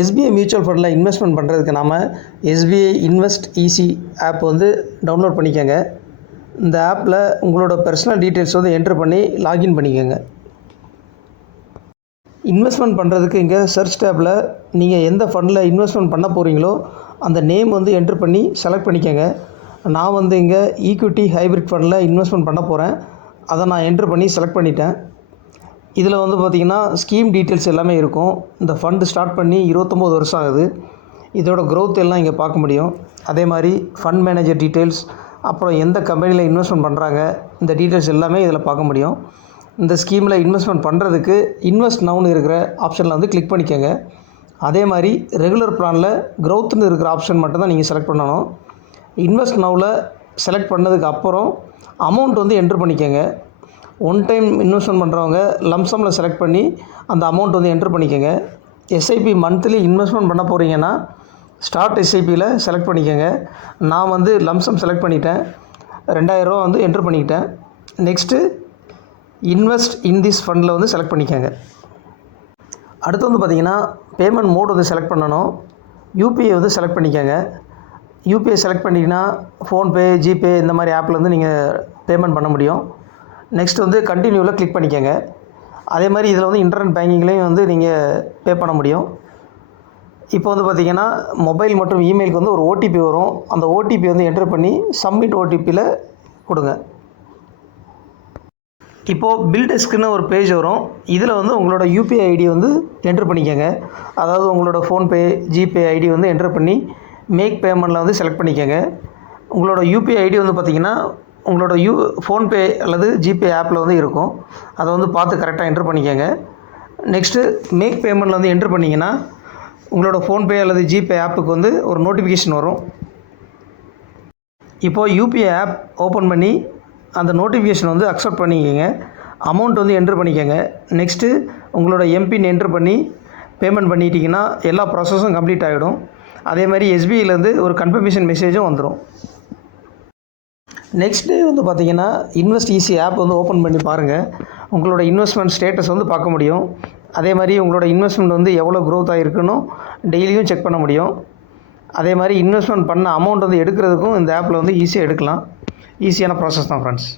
SBI mutual ஃபண்டில் investment பண்ணுறதுக்கு நாம் எஸ்பிஐ இன்வெஸ்ட் ஈஸி ஆப் வந்து டவுன்லோட் பண்ணிக்கோங்க. இந்த ஆப்பில் உங்களோட பர்சனல் டீட்டெயில்ஸ் வந்து என்ட்ரு பண்ணி லாகின் பண்ணிக்கோங்க. இன்வெஸ்ட்மெண்ட் பண்ணுறதுக்கு இங்கே சர்ச் டேப்பில் நீங்கள் எந்த ஃபண்டில் இன்வெஸ்ட்மெண்ட் பண்ண போகிறீங்களோ அந்த நேம் வந்து என்ட்ரு பண்ணி செலக்ட் பண்ணிக்கோங்க. நான் வந்து இங்கே ஈக்விட்டி ஹைப்ரிட் ஃபண்டில் இன்வெஸ்ட்மெண்ட் பண்ண போகிறேன். அதை நான் என்ட்ரு பண்ணி செலக்ட் பண்ணிட்டேன். இதில் வந்து பார்த்திங்கன்னா ஸ்கீம் டீட்டெயில்ஸ் எல்லாமே இருக்கும். இந்த ஃபண்டு ஸ்டார்ட் பண்ணி 29 வருஷம் ஆகுது. இதோட க்ரோத் எல்லாம் இங்கே பார்க்க முடியும். அதே மாதிரி ஃபண்ட் மேனேஜர் டீட்டெயில்ஸ், அப்புறம் எந்த கம்பெனியில் இன்வெஸ்ட்மெண்ட் பண்ணுறாங்க, இந்த டீட்டெயில்ஸ் எல்லாமே இதில் பார்க்க முடியும். இந்த ஸ்கீமில் இன்வெஸ்ட்மெண்ட் பண்ணுறதுக்கு இன்வெஸ்ட் நவுன்னு இருக்கிற ஆப்ஷனில் வந்து கிளிக் பண்ணிக்கோங்க. அதே மாதிரி ரெகுலர் பிளானில் க்ரோத்துன்னு இருக்கிற ஆப்ஷன் மட்டும் தான் நீங்கள் செலக்ட் பண்ணணும். இன்வெஸ்ட் நவுவில் செலக்ட் பண்ணதுக்கு அப்புறம் அமௌண்ட் வந்து என்ட்ரு பண்ணிக்கோங்க. ஒன் டைம் இன்வெஸ்ட்மெண்ட் பண்ணுறவங்க லம்சமில் செலக்ட் பண்ணி அந்த அமௌண்ட் வந்து என்ட்ரு பண்ணிக்கோங்க. எஸ்ஐபி மந்த்லி இன்வெஸ்ட்மெண்ட் பண்ண போகிறீங்கன்னா ஸ்டார்ட் எஸ்ஐபியில் செலக்ட் பண்ணிக்கோங்க. நான் வந்து லம்சம் செலக்ட் பண்ணிட்டேன். 2000 ரூபா வந்து என்ட்ரு பண்ணிக்கிட்டேன். நெக்ஸ்ட்டு இன்வெஸ்ட் இன் திஸ் ஃபண்டில் வந்து செலக்ட் பண்ணிக்கோங்க. அடுத்து வந்து பார்த்திங்கன்னா பேமெண்ட் மோட் வந்து செலக்ட் பண்ணணும். யூபிஐ வந்து செலக்ட் பண்ணிக்கோங்க. யூபிஐ செலக்ட் பண்ணிங்கன்னா ஃபோன்பே, ஜிபே இந்த மாதிரி ஆப்பில் வந்து நீங்கள் பேமெண்ட் பண்ண முடியும். நெக்ஸ்ட் வந்து கண்டினியூவில் கிளிக் பண்ணிக்கோங்க. அதே மாதிரி இதில் வந்து இன்டர்நெட் பேங்கிங்லேயும் வந்து நீங்கள் பே பண்ண முடியும். இப்போ வந்து பார்த்திங்கன்னா மொபைல் மற்றும் இமெயிலுக்கு வந்து ஒரு ஓடிபி வரும். அந்த ஓடிபி வந்து என்ட்ரு பண்ணி சப்மிட் ஓடிபியில் கொடுங்க. இப்போது பில் டெஸ்க்குன்னு ஒரு பேஜ் வரும். இதில் வந்து உங்களோட யூபிஐ ஐடி வந்து என்ட்ரு பண்ணிக்கோங்க. அதாவது உங்களோட ஃபோன்பே, ஜிபே ஐடி வந்து என்ட்ரு பண்ணி மேக் பேமெண்ட்டில் வந்து செலக்ட் பண்ணிக்கோங்க. உங்களோட யூபிஐ ஐடி வந்து பார்த்திங்கன்னா உங்களோட ஃபோன்பே அல்லது ஜிபே ஆப்பில் வந்து இருக்கும். அதை வந்து பார்த்து கரெக்டாக என்ட்ரு பண்ணிக்கோங்க. நெக்ஸ்ட்டு மேக் பேமெண்ட்டில் வந்து என்ட்ரு பண்ணிங்கன்னா உங்களோட ஃபோன்பே அல்லது ஜிபே ஆப்புக்கு வந்து ஒரு நோட்டிஃபிகேஷன் வரும். இப்போது யூபிஐ ஆப் ஓப்பன் பண்ணி அந்த நோட்டிஃபிகேஷன் வந்து அக்செப்ட் பண்ணிக்கோங்க. அமௌண்ட் வந்து என்ட்ரு பண்ணிக்கோங்க. நெக்ஸ்ட்டு உங்களோட எம்பின் என்ட்ரு பண்ணி பேமெண்ட் பண்ணிட்டீங்கன்னா எல்லா ப்ராசஸும் கம்ப்ளீட் ஆகிடும். அதே மாதிரி எஸ்பிஐலேருந்து ஒரு கன்ஃபர்மேஷன் மெசேஜும் வந்துடும். நெக்ஸ்ட் டே வந்து பார்த்திங்கன்னா இன்வெஸ்ட் ஈஸி ஆப் வந்து ஓப்பன் பண்ணி பாருங்கள். உங்களோட இன்வெஸ்ட்மெண்ட் ஸ்டேட்டஸ் வந்து பார்க்க முடியும். அதே மாதிரி உங்களோட இன்வெஸ்ட்மெண்ட் வந்து எவ்வளோ க்ரோத் ஆகிருக்குன்னு டெய்லியும் செக் பண்ண முடியும். அதே மாதிரி இன்வெஸ்ட்மெண்ட் பண்ண அமௌண்ட் வந்து எடுக்கிறதுக்கும் இந்த ஆப்பில் வந்து ஈஸியாக எடுக்கலாம். ஈஸியான ப்ராசஸ் தான் ஃப்ரெண்ட்ஸ்.